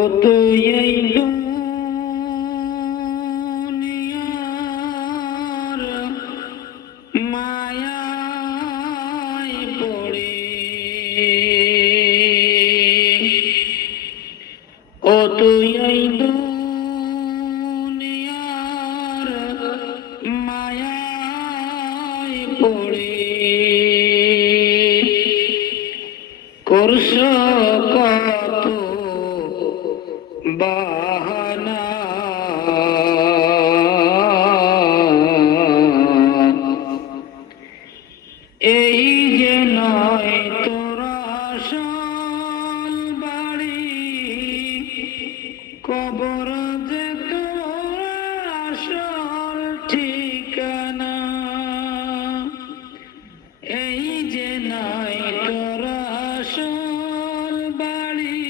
কত এই দুনিয়ার মায়ায় পড়ে কত এই দুনিয়ার মায়ায় পড়ে করছ কত বাহানা এই যে নয় তোর আসল বাড়ি কবর যে তোর আসল ঠিকানা এই যে নয় তোর আসল বাড়ি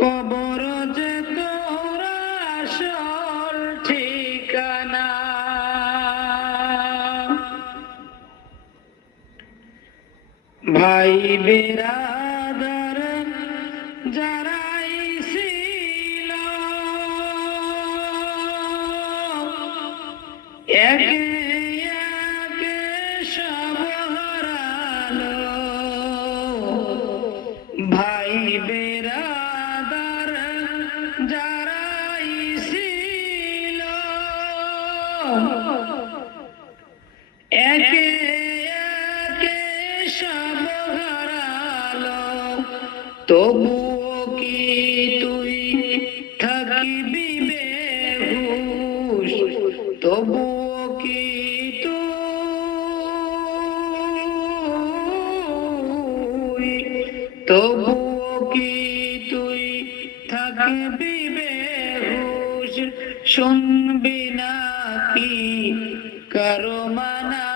কবর যে তোর আসল ঠিকানা ভাই বেরাদার যারাই ছিল একে একে সব হারালো ভাই বেরাদার যারাই ছিল একে একে সব হারালো তবুও কি তুই থাকিবি বেহুশ তবুও কি তবুও কি তুই থাকবি বেহুশ শুনবি না কি কারো মানা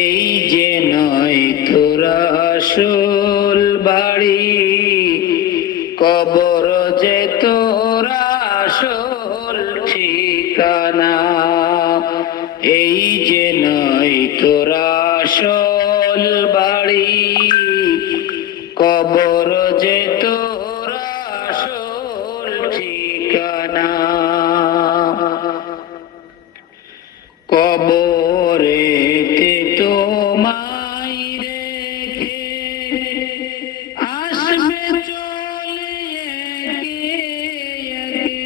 এই যে নয় তোর আসল বাড়ি কবর যে তোর আসল ঠিকানা এই যে নয় তোর আসল বাড়ি কবর যে তোর আসল ঠিকানা কবরেতে তোমায় রেখে আসবে চলে একে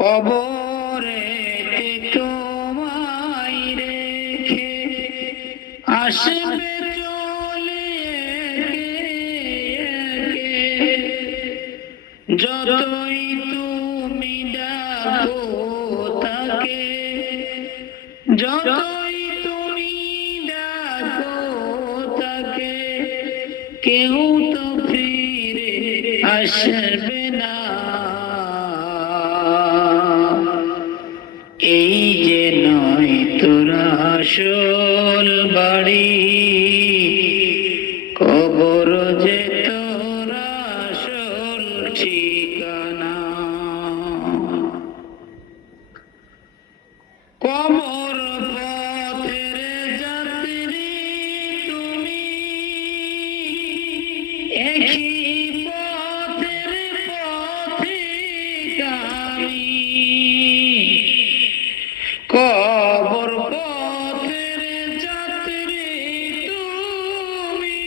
কবরেতে তোমায় রেখে আসবে চলে একে যতই তুমি ডাকো তাকে যতই তুমি ডাকো তাকে কেউ তো ফিরে আসবে না এই যে নয় তোর আসল বাড়ি কবর যে তোর আসল ঠিকানা কবর পথের যাত্রী তুমি একই পথের পথিকারী কবর পথের যাত্রী তুমি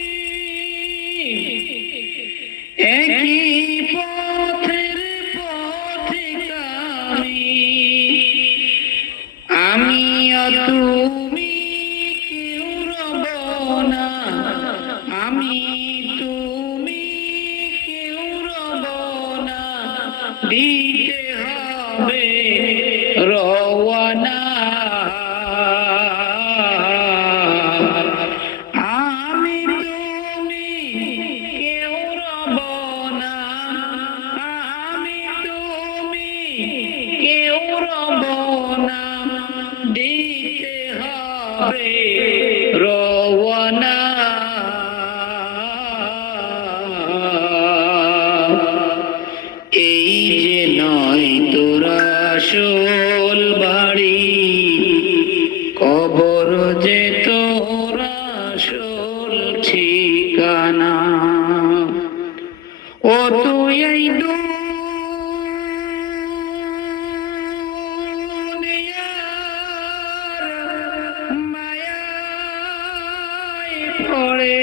বলে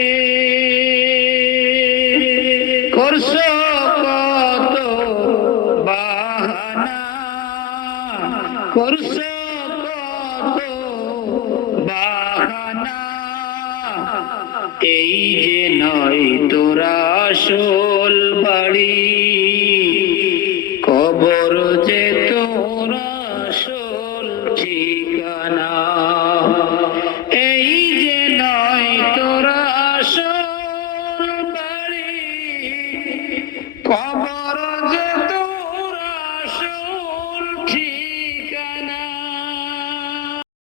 করছো কত বাহানা, করছো কত বাহানা, এই যে নয় তোরা আসল বাড়ি,